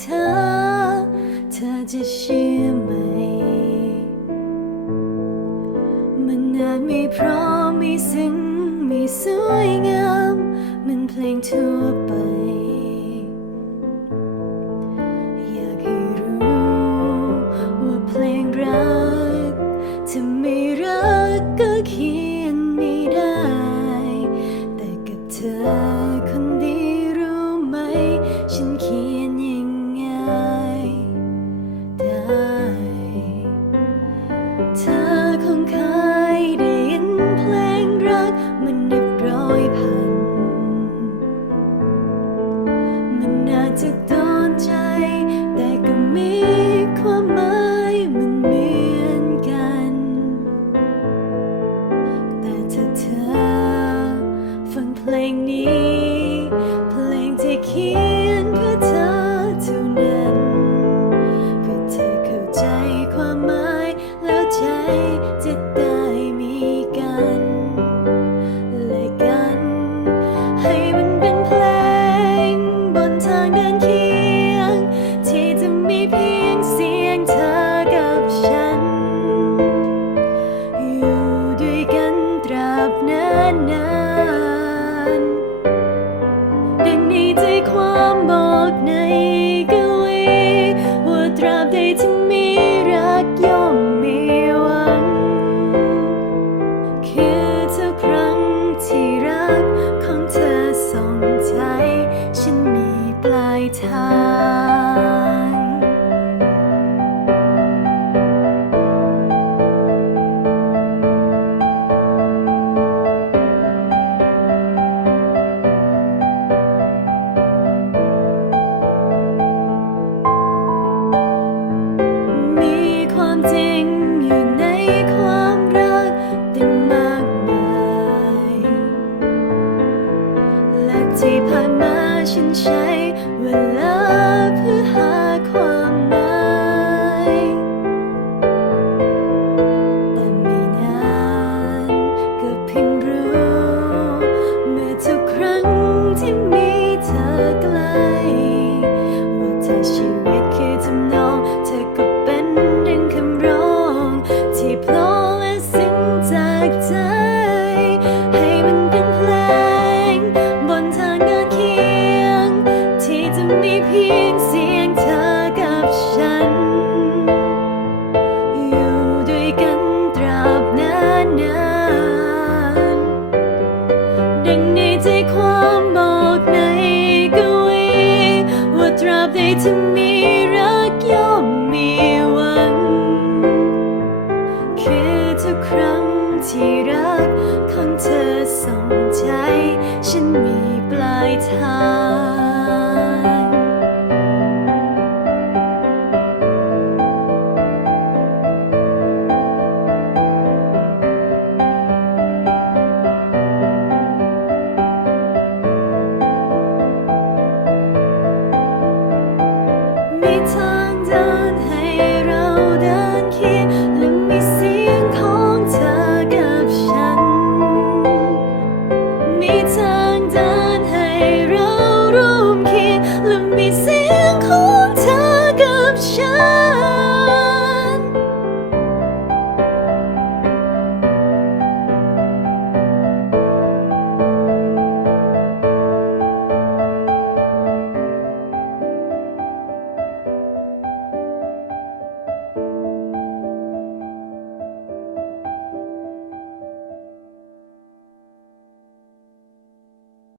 เธอ เธอจะเชื่อไหม มันอาจมีเพราะมีซึ้งมีสวยงาม มันเพลงทั่วไป นี้ เพลงที่เขียนเพื่อเธอเท่านั้น เพื่อเธอเข้าใจความหมายแล้วใจจะได้มีกันและกัน ให้มันเป็นเพลงบนทางเดินเคียง ที่จะมีเพียงเสียงเธอกับฉัน อยู่ด้วยกันตราบนานนาน บ จริงอยู่ในความรักตั้งมากมายและที่ผ่านมาฉันใช้เวลา ฉัน อยู่ด้วยกันตราบนานนานดังในใจความบอกในกวีว่าตราบใดที่มีรักย่อมมีหวัง คือทุกครั้งที่รักของเธอส่งใจ ฉันมีปลายทาง มีท